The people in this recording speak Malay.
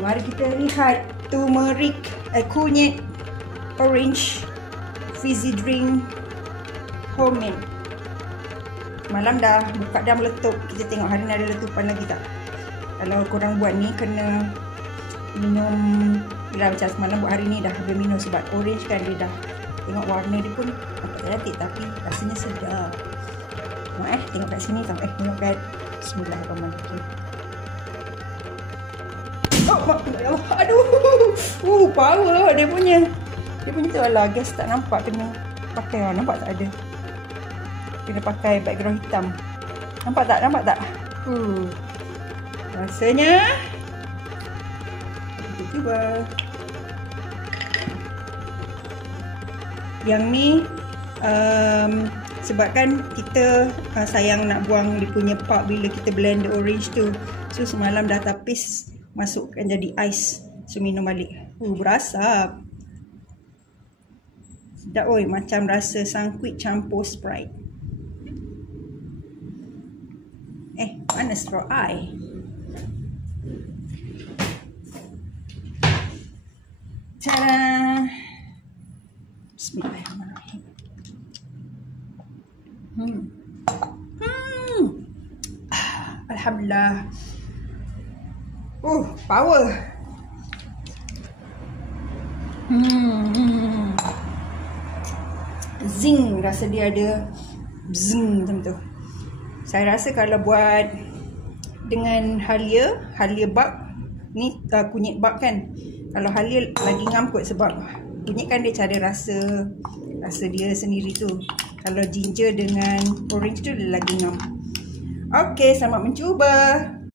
Mari kita lihat turmeric, kunyit orange fizzy drink homemade. Malam dah buka dah meletup. Kita tengok hari ni ada letupan lagi tak. Kalau korang buat ni kena minum dah macam semalam buat, hari ni dah boleh minum sebab orange kan dia dah. Tengok warna dia pun nampak cantik tapi rasanya sedap. Tengok kat sini tau. Tengok kat Bismillahirrahmanirrahim. Aduh. Power dia punya. Dia punya tu lah, gas tak nampak, kena pakai lah. Nampak tak ada? Kena pakai background hitam. Nampak tak? Nampak tak? Rasanya kita cuba. Yang ni sebabkan kita sayang nak buang dia punya pulp bila kita blend the orange tu. So semalam dah tapis, masukkan jadi ais. So minum balik. Berasap. Sedap oi, macam rasa sangkuit campur Sprite. Mana straw I? Tada! Bismillahirrahmanirrahim. Alhamdulillah. Power. Zing, rasa dia ada zing macam tu. Saya rasa kalau buat dengan halia bak ni, kunyit bak kan. Kalau halia lagi ngam kot sebab kunyit kan dia cara rasa dia sendiri tu. Kalau ginger dengan orange tu dia lagi ngam. Okey, selamat mencuba.